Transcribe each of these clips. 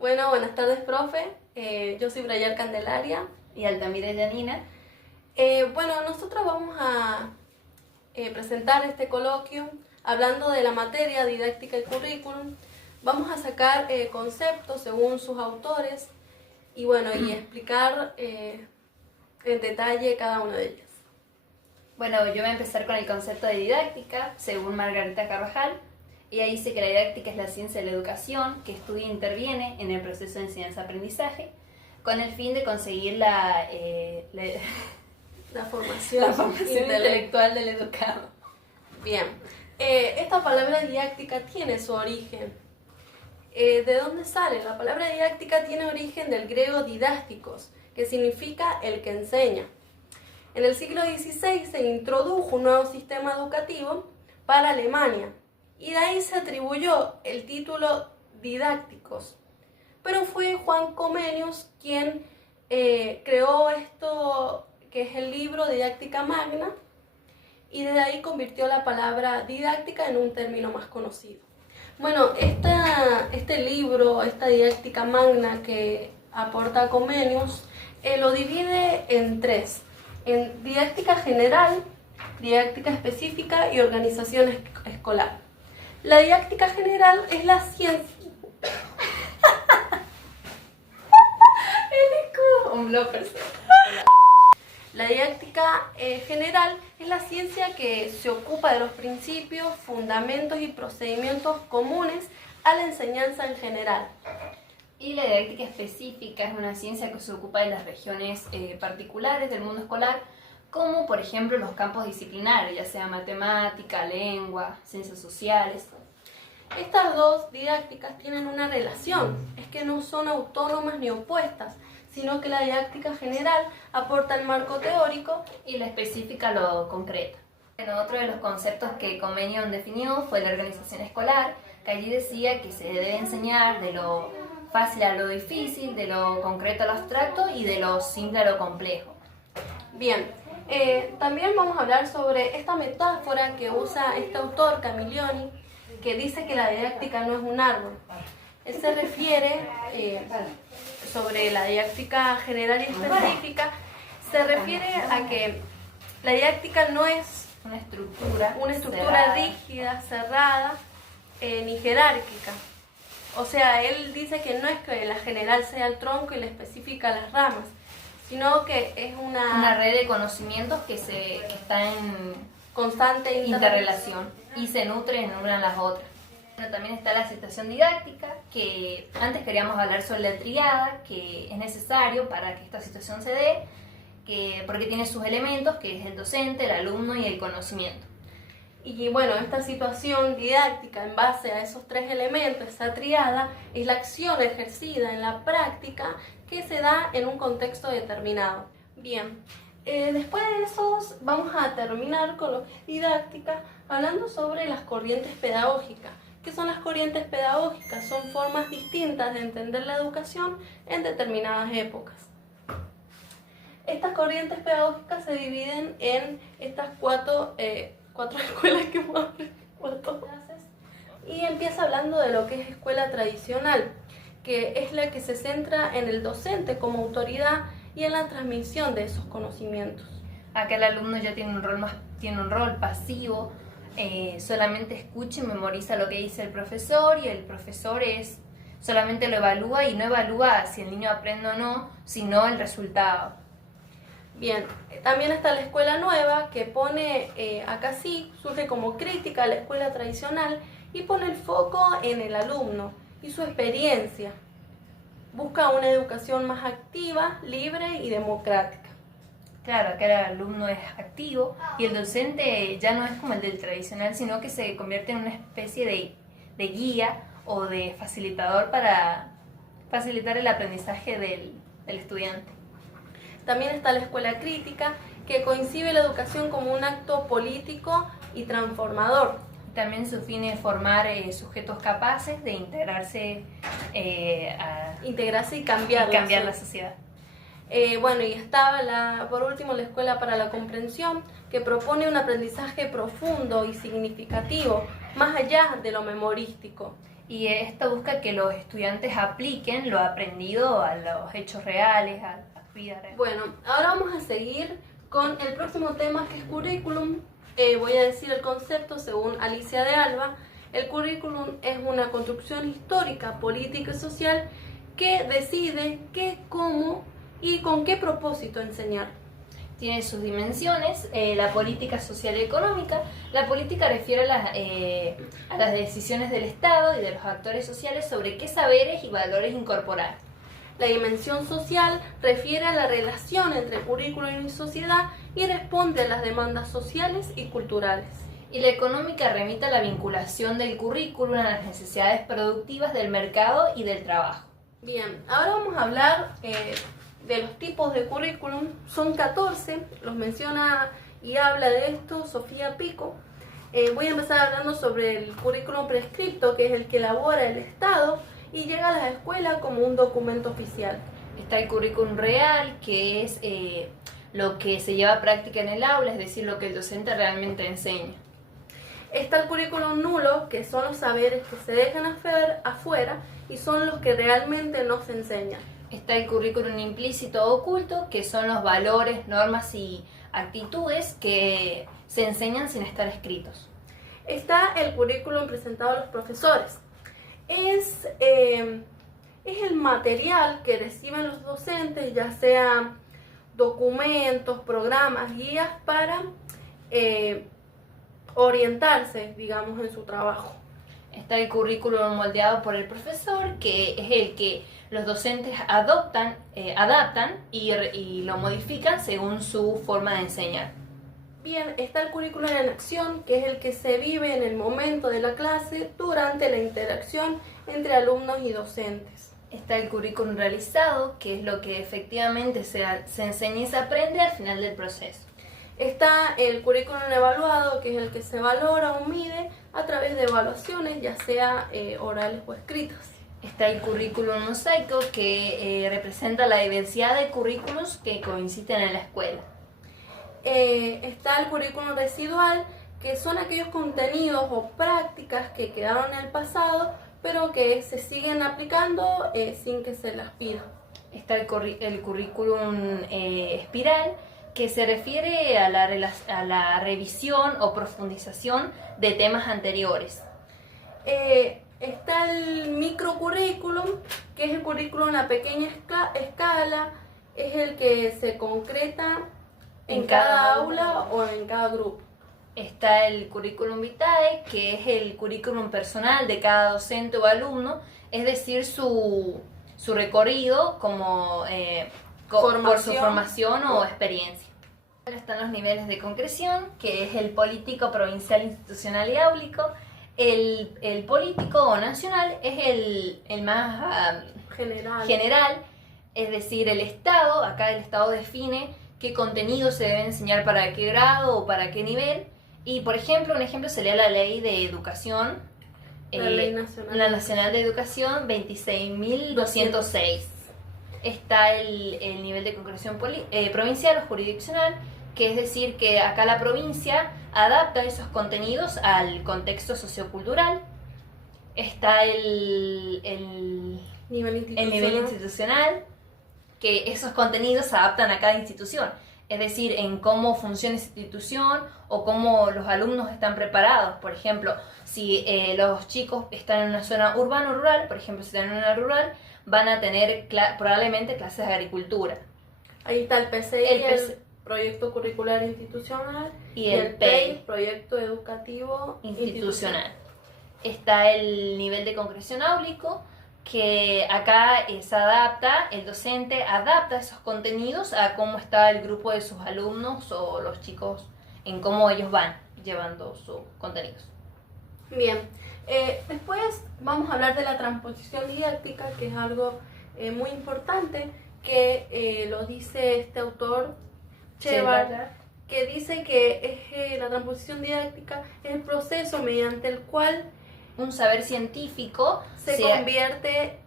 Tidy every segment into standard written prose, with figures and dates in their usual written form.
Bueno, buenas tardes, profe. Yo soy Brayar Candelaria. Y Altamira Yanina. Bueno, nosotros vamos a presentar este coloquio hablando de la materia didáctica y currículum. Vamos a sacar conceptos según sus autores y bueno, y explicar en detalle cada una de ellas. Bueno, yo voy a empezar con el concepto de didáctica, según Margarita Carvajal. Ella dice que la didáctica es la ciencia de la educación que estudia e interviene en el proceso de enseñanza-aprendizaje con el fin de conseguir la formación intelectual del educado. Bien, esta palabra didáctica tiene su origen. ¿De dónde sale? La palabra didáctica tiene origen del griego didácticos, que significa el que enseña. En el siglo XVI se introdujo un nuevo sistema educativo para Alemania y de ahí se atribuyó el título didácticos. Pero fue Juan Comenius quien creó esto que es el libro Didáctica Magna y desde ahí convirtió la palabra didáctica en un término más conocido. Bueno, este libro, esta Didáctica Magna que aporta Comenius, lo divide en tres: en didáctica general, didáctica específica y organización escolar. La didáctica general es la ciencia. Un blooper. La didáctica general es la ciencia que se ocupa de los principios, fundamentos y procedimientos comunes a la enseñanza en general. Y la didáctica específica es una ciencia que se ocupa de las regiones particulares del mundo escolar, como por ejemplo los campos disciplinarios, ya sea matemática, lengua, ciencias sociales. Estas dos didácticas tienen una relación, es que no son autónomas ni opuestas, sino que la didáctica general aporta el marco teórico y la específica lo concreta. Bueno, otro de los conceptos que Comenius definió fue la organización escolar, que allí decía que se debe enseñar de lo fácil a lo difícil, de lo concreto a lo abstracto y de lo simple a lo complejo. Bien, también vamos a hablar sobre esta metáfora que usa este autor, Camillioni, que dice que la didáctica no es un árbol. Él se refiere, sobre la didáctica general y específica, se refiere a que la didáctica no es una estructura cerrada, rígida, cerrada, ni jerárquica. O sea, él dice que no es que la general sea el tronco y la específica las ramas, sino que es una red de conocimientos que está en constante interrelación y se nutren una a las otras. Bueno, también está la situación didáctica, que antes queríamos hablar sobre la triada, que es necesario para que esta situación se dé, porque tiene sus elementos, que es el docente, el alumno y el conocimiento. Y bueno, esta situación didáctica en base a esos tres elementos, esa triada, es la acción ejercida en la práctica que se da en un contexto determinado. Bien, después de eso vamos a terminar con lo que es didáctica, hablando sobre las corrientes pedagógicas. ¿Qué son las corrientes pedagógicas? Son formas distintas de entender la educación en determinadas épocas. Estas corrientes pedagógicas se dividen en estas cuatro escuelas que hemos aprendido, y empieza hablando de lo que es escuela tradicional, que es la que se centra en el docente como autoridad y en la transmisión de esos conocimientos. Acá el alumno ya tiene un rol pasivo, solamente escucha y memoriza lo que dice el profesor, y el profesor solamente lo evalúa y no evalúa si el niño aprende o no, sino el resultado. Bien, también está la escuela nueva que pone, acá sí, surge como crítica a la escuela tradicional y pone el foco en el alumno y su experiencia. Busca una educación más activa, libre y democrática. Claro, acá el alumno es activo y el docente ya no es como el del tradicional, sino que se convierte en una especie de guía o de facilitador para facilitar el aprendizaje del estudiante. También está la escuela crítica, que concibe la educación como un acto político y transformador. También su fin es formar sujetos capaces de integrarse y cambiar la sociedad. Bueno, y estaba por último la Escuela para la Comprensión, que propone un aprendizaje profundo y significativo, más allá de lo memorístico. Y esto busca que los estudiantes apliquen lo aprendido a los hechos reales, a la vida real. Bueno, ahora vamos a seguir con el próximo tema, que es currículum. Voy a decir el concepto según Alicia de Alba. El currículum es una construcción histórica, política y social que decide qué, cómo y con qué propósito enseñar. Tiene sus dimensiones, la política social y económica. La política refiere a las decisiones del Estado y de los actores sociales sobre qué saberes y valores incorporar. La dimensión social refiere a la relación entre currículum y sociedad y responde a las demandas sociales y culturales. Y la económica remite a la vinculación del currículum a las necesidades productivas del mercado y del trabajo. Bien, ahora vamos a hablar de los tipos de currículum. Son 14, los menciona y habla de esto Sofía Pico. Voy a empezar hablando sobre el currículum prescripto, que es el que elabora el Estado y llega a las escuelas como un documento oficial. Está el currículum real, que es lo que se lleva a práctica en el aula, es decir, lo que el docente realmente enseña. Está el currículum nulo, que son los saberes que se dejan afuera y son los que realmente no se enseñan. Está el currículum implícito o oculto, que son los valores, normas y actitudes que se enseñan sin estar escritos. Está el currículum presentado a los profesores. Es el material que reciben los docentes, ya sea documentos, programas, guías para orientarse, digamos, en su trabajo. Está el currículum moldeado por el profesor, que es el que los docentes adaptan y lo modifican según su forma de enseñar. Bien, está el currículum en acción, que es el que se vive en el momento de la clase durante la interacción entre alumnos y docentes. Está el currículum realizado, que es lo que efectivamente se enseña y se aprende al final del proceso. Está el currículum evaluado, que es el que se valora o mide a través de evaluaciones, ya sea orales o escritas. Está el currículum mosaico, que representa la diversidad de currículos que coinciden en la escuela. Está el currículum residual, que son aquellos contenidos o prácticas que quedaron en el pasado, pero que se siguen aplicando sin que se las pida. Está el currículum espiral, que se refiere a la revisión o profundización de temas anteriores. Está el microcurrículum, que es el currículum a pequeña escala, es el que se concreta en cada aula o en cada grupo. Está el currículum vitae, que es el currículum personal de cada docente o alumno, es decir, su recorrido como por su formación o experiencia. Están los niveles de concreción, que es el político, provincial, institucional y áulico. El político o nacional es el más general, es decir, el Estado. Acá el Estado define qué contenido se debe enseñar para qué grado o para qué nivel. Y, por ejemplo, un ejemplo sería la Ley de Educación, la Nacional de Educación 26.206. Está el nivel de concreción provincial o jurisdiccional, que es decir que acá la provincia adapta esos contenidos al contexto sociocultural. Está el nivel institucional, que esos contenidos se adaptan a cada institución, es decir, en cómo funciona esa institución o cómo los alumnos están preparados. Por ejemplo, si los chicos están en una zona urbana o rural, por ejemplo, si están en una rural, van a tener probablemente clases de agricultura. Ahí está el PCI, el Proyecto Curricular Institucional, y el PEI, Proyecto Educativo Institucional. Está el nivel de concreción áulico, que acá se adapta, el docente adapta esos contenidos a cómo está el grupo de sus alumnos o los chicos, en cómo ellos van llevando sus contenidos. Bien, después vamos a hablar de la transposición didáctica, que es algo muy importante, que lo dice este autor, Chevar, que dice que la transposición didáctica es el proceso mediante el cual un saber científico se convierte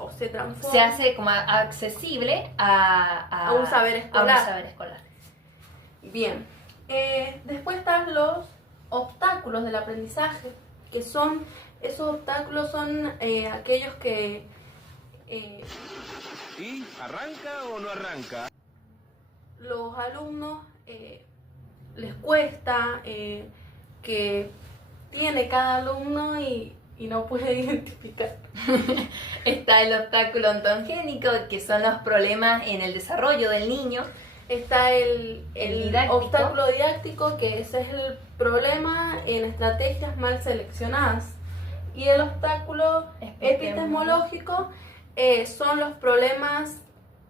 o se transforma, se hace como accesible a un saber escolar. Bien, después están los obstáculos del aprendizaje, que son Esos obstáculos son aquellos que ¿Y arranca o no arranca? los alumnos les cuesta, que tiene cada alumno y no puede identificar. Está el obstáculo ontogénico, que son los problemas en el desarrollo del niño. Está el didáctico. obstáculo didáctico, que ese es el problema en estrategias mal seleccionadas. Y el obstáculo epistemológico son los problemas...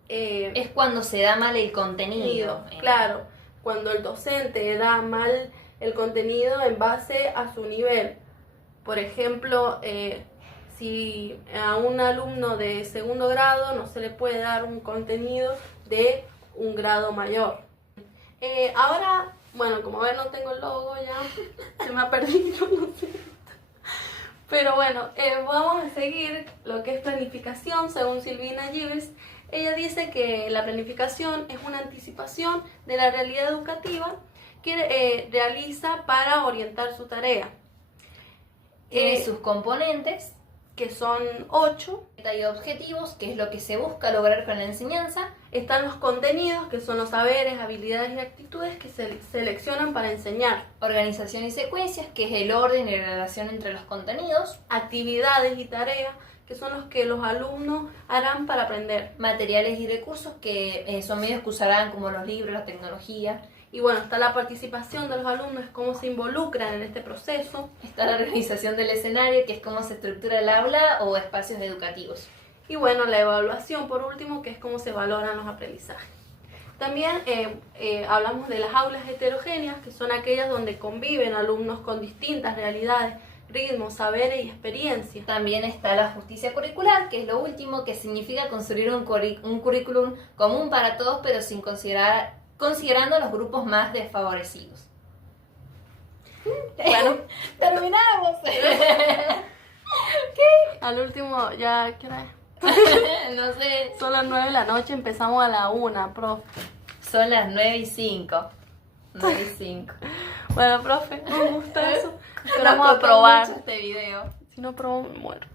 Es cuando se da mal el contenido. Claro, cuando el docente da mal el contenido en base a su nivel. Por ejemplo, si a un alumno de segundo grado no se le puede dar un contenido de un grado mayor. Ahora, bueno, como ven, no tengo el logo ya, se me ha perdido, no sé. Pero bueno, vamos a seguir lo que es planificación según Silvina Gibbs. Ella dice que la planificación es una anticipación de la realidad educativa que realiza para orientar su tarea. Tiene sus componentes, que son 8. y objetivos, que es lo que se busca lograr con la enseñanza. Están los contenidos, que son los saberes, habilidades y actitudes que se seleccionan para enseñar. Organización y secuencias, que es el orden y la relación entre los contenidos. Actividades y tareas, que son los que los alumnos harán para aprender. Materiales y recursos, que son medios que usarán, como los libros, la tecnología. Y bueno, está la participación de los alumnos, cómo se involucran en este proceso. Está la organización del escenario, que es cómo se estructura el aula o espacios educativos. Y bueno, la evaluación, por último, que es cómo se valoran los aprendizajes. También hablamos de las aulas heterogéneas, que son aquellas donde conviven alumnos con distintas realidades, ritmos, saberes y experiencias. También está la justicia curricular, que es lo último, que significa construir un currículum común para todos, pero sin considerando los grupos más desfavorecidos. Bueno, terminamos. al último, ya, ¿qué hora es? No sé. Son las 9 de la noche, empezamos a la 1, profe. Son las 9:05. 9:05. Bueno, profe, me gusta eso. Nos Esperamos costó aprobar. mucho este video. Si no apruebo, me muero.